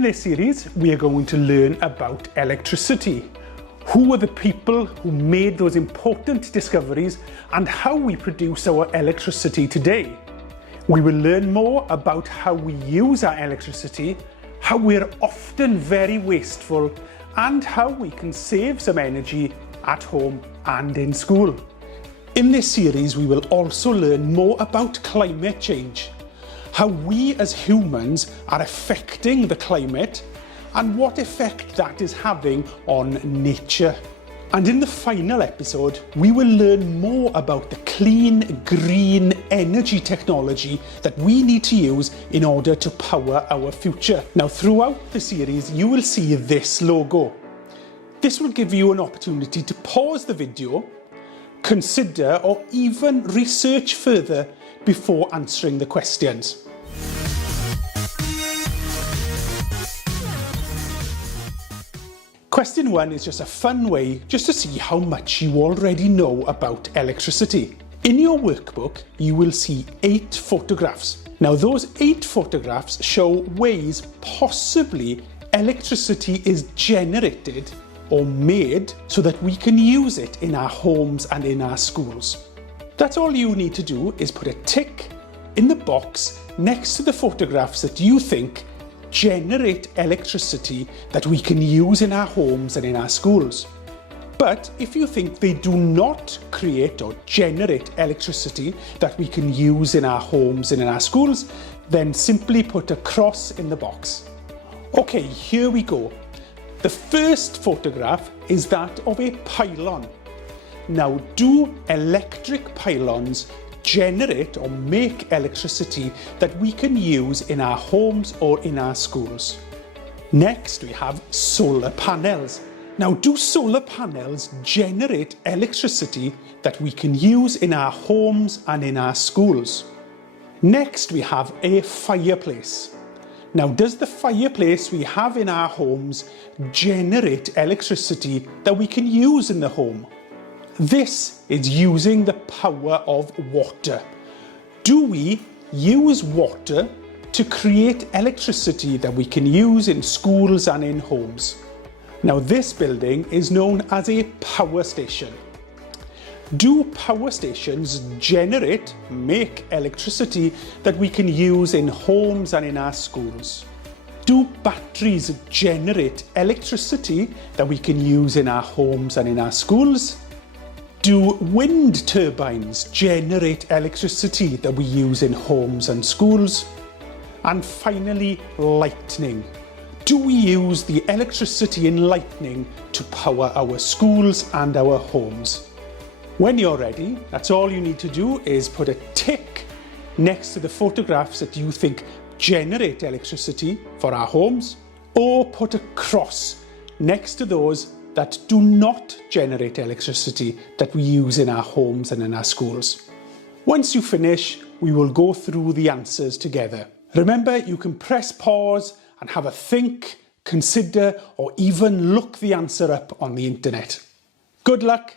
In this series, we are going to learn about electricity. Who were the people who made those important discoveries and how we produce our electricity today. We will learn more about how we use our electricity, how we're often very wasteful, and how we can save some energy at home and in school. In this series, we will also learn more about climate change, how we as humans are affecting the climate and what effect that is having on nature. And in the final episode, we will learn more about the clean, green energy technology that we need to use in order to power our future. Now, throughout the series, you will see this logo. This will give you an opportunity to pause the video, consider or even research further before answering the questions. Question 1 is just a fun way just to see how much you already know about electricity. In your workbook, you will see 8 photographs. Now, those 8 photographs show ways possibly electricity is generated or made so that we can use it in our homes and in our schools. That's all you need to do is put a tick in the box next to the photographs that you think generate electricity that we can use in our homes and in our schools. But if you think they do not create or generate electricity that we can use in our homes and in our schools, then simply put a cross in the box. Okay, here we go. The first photograph is that of a pylon. Now, do electric pylons generate or make electricity that we can use in our homes or in our schools? Next, we have solar panels. Now, do solar panels generate electricity that we can use in our homes and in our schools? Next, we have a fireplace. Now, does the fireplace we have in our homes generate electricity that we can use in the home? This is using the power of water. Do we use water to create electricity that we can use in schools and in homes? Now, this building is known as a power station. Do power stations make electricity that we can use in homes and in our schools? Do batteries generate electricity that we can use in our homes and in our schools? Do wind turbines generate electricity that we use in homes and schools? And finally, lightning. Do we use the electricity in lightning to power our schools and our homes? When you're ready, that's all you need to do is put a tick next to the photographs that you think generate electricity for our homes, or put a cross next to those that do not generate electricity that we use in our homes and in our schools. Once you finish, we will go through the answers together. Remember, you can press pause and have a think, consider, or even look the answer up on the internet. Good luck.